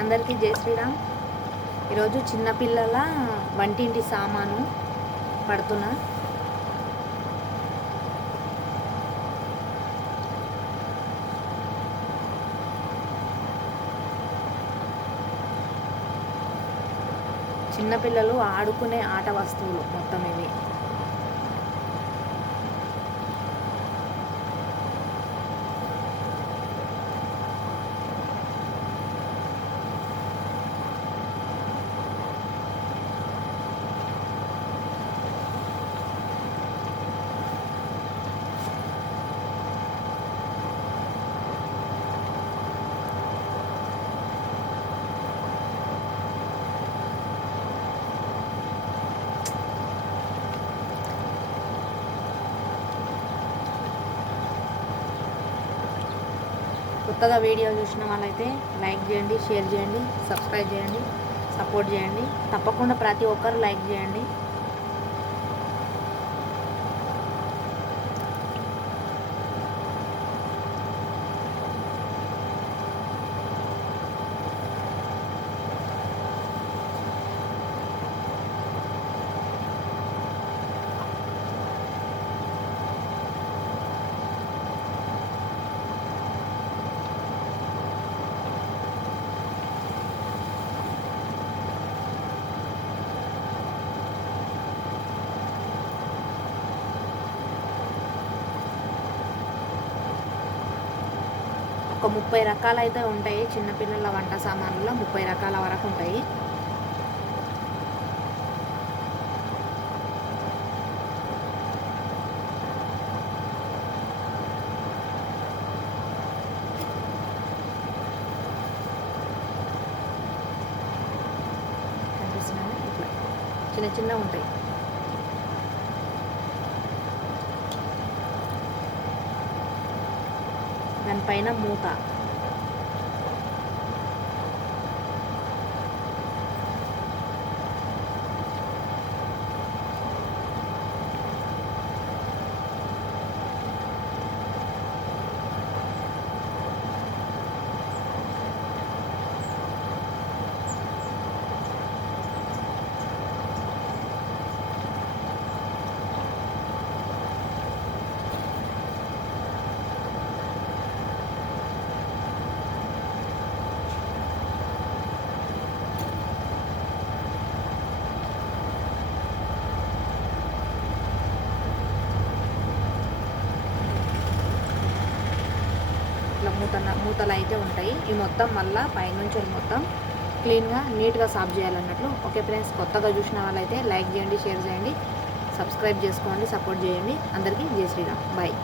అందరికీ జై శ్రీరామ్. ఈరోజు చిన్నపిల్లల వంటింటి సామాను పడుతున్నా. చిన్నపిల్లలు ఆడుకునే ఆట వస్తువులు మొత్తం ఇవి. కొత్తగా వీడియో చూసిన వాళ్ళైతే లైక్ చేయండి షేర్ చేయండి సబ్స్క్రైబ్ చేయండి సపోర్ట్ చేయండి. తప్పకుండా ప్రతి ఒక్కరు లైక్ చేయండి. ఒక ముప్పై రకాలు అయితే ఉంటాయి. చిన్నపిల్లల వంట సామాన్లలో ముప్పై రకాల వరకు ఉంటాయి. చిన్న చిన్న ఉంటాయి. దానిపైన మూత మూత మూతలు అయితే ఉంటాయి. ఈ మొత్తం మళ్ళీ పైనుంచి మొత్తం క్లీన్గా నీట్గా సాఫ్ చేయాలన్నట్లు. ఓకే ఫ్రెండ్స్ కొత్తగా చూసిన వాళ్ళైతే లైక్ చేయండి షేర్ చేయండి. సబ్స్క్రైబ్ చేసుకోండి సపోర్ట్ చేయండి. అందరికీ జై శ్రీరామ్. బాయ్.